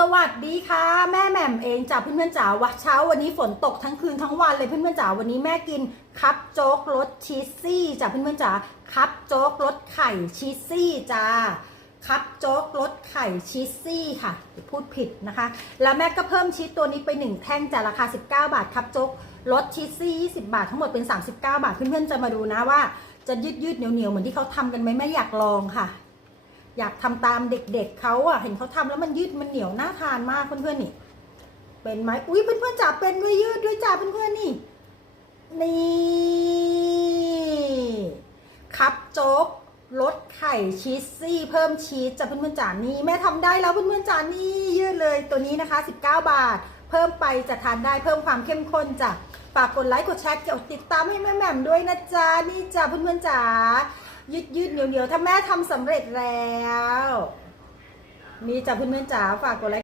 สวัสดีค่ะ แม่แหม่มเองจ้ะเพื่อนๆจ๋าวัเช้าวันนี้ฝนตกทั้งคืนทั้งวันเลยเพื่อนๆจ๋าวันนี้แม่กินคัพโจ๊กรสชีสซี่จ้ะเพื่อนๆจ๋าคัพโจ๊กรสไข่ชีสซี่จ้าคัพโจ๊กรสไข่ชีสซี่ค่ะพูดผิดนะคะ แล้วแม่ก็เพิ่มชีสตัวนี้ไปหนึ่งแท่งจ้ะราคา 19 บาทคัพโจ๊กรสชีสซี่20 บาททั้งหมดเป็น 39 บาทเพื่อนๆจะมาดูนะว่าจะยืดยืดเหนียวเหนียวเหมือนที่เขาทำกันไหมแม่อยากลองค่ะ อยากทำตามเด็กๆเขาอะ เห็นเขาทำแล้วมันยืดมันเหนียวน่าทานมากเพื่อนๆนี่ เป็นไหมอุ้ยเพื่อนๆจ๋าเป็นด้วยยืดด้วยจ้าเพื่อนๆนี่ นี่คัพโจ๊กรสไข่ชีสซี่เพิ่มชีสจ้ะเพื่อนๆจ๋านี่แม่ทำได้แล้วเพื่อนๆจ๋านี่ยืดเลยตัวนี้นะคะ 19 บาท เพิ่มไปจะทานได้เพิ่มความเข้มข้นจ้ะฝากกดไลค์กดแชร์กดติดตามให้แม่แหม่มด้วยนะจ๊ะนี่จ้ะเพื่อนๆจ๋า ยืดยืดเหนียวเหนียวถ้าแม่ทำสำเร็จแล้ว นี่จ้ะเพื่อนๆจ๋าฝากกดไลค์